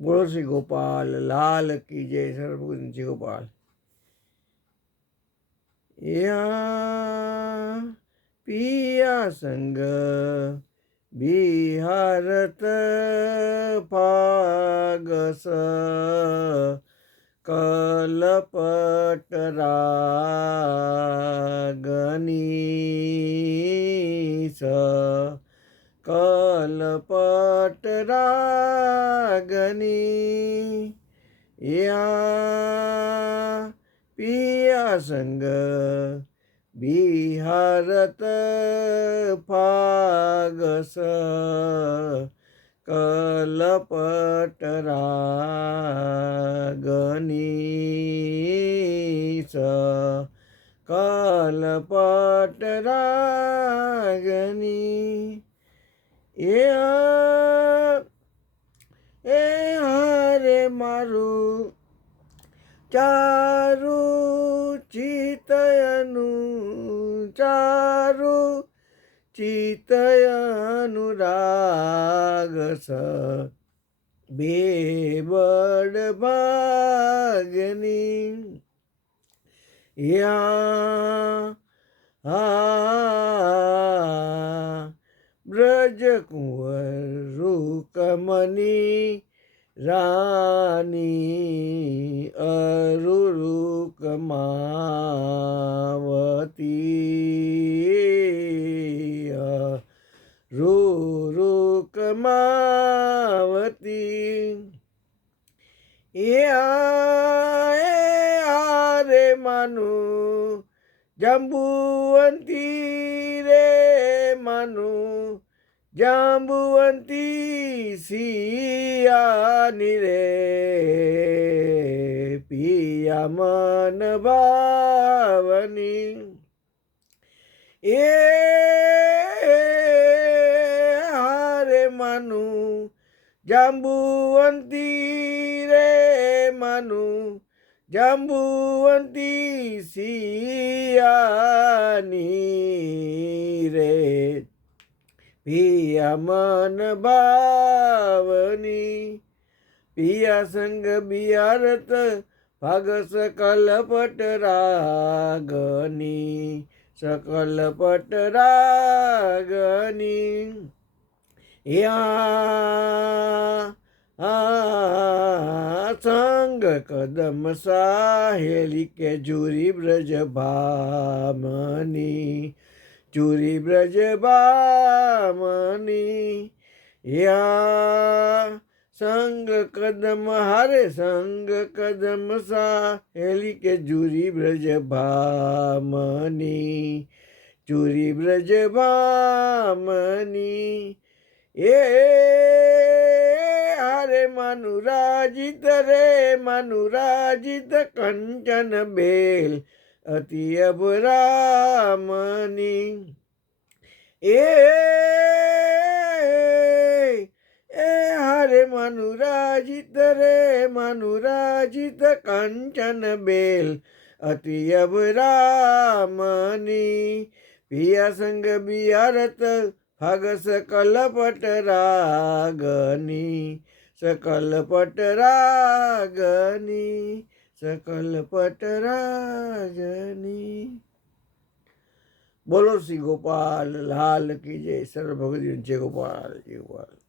बोलो श्री गोपाल, लाल की जय सर्वगुण श्री गोपाल। या पिया संग बिहारत पागस कलपटरा लागणी या पिया संग बिहारत फागस कलपटरागणीस कलपटरागणी या ए हारे मारू चारु चितयनु चारु चितय अनुराग स बेबड़ भागनी। या ब्रज कुंवर તું કમની રાની અરુરુ કમાવતી રૂરુ કમાવતી એ રે માનુ જંબુવંતી રે માનું जाम्बुवंती सिया निरे, पिया मन भावनी। ए हरे मनु जाम्बुवंती रे मनु जाम्बुवंती सिया रे पिया मन बावनी पिया संग बियारत भागस कलपट रागनी सकलपट रागनी. या सांग कदम साहेली के जुरी ब्रज भामनी. चूरी ब्रज बामनी, या संग कदम, हरे संग कदम साहेली के जूरी ब्रज बामनी। चूरी ब्रज बामनी, ए, हरे मनुराजित रे, मनुराजित कंचन बेल। અતિ અભરામની એ એ હારે મનુરાજિત રે મનુરાજિત કંચન બેલ અતિ અભરામની પિયા સંગ બિયારત ભાગ સકલ પટ રાગની સકલ પટ રાગની સકલ પટરાજની બોલો શ્રી ગોપાલ લાલ કી જય સર્વ ભગત જય ગોપાલ જય ગોપાલ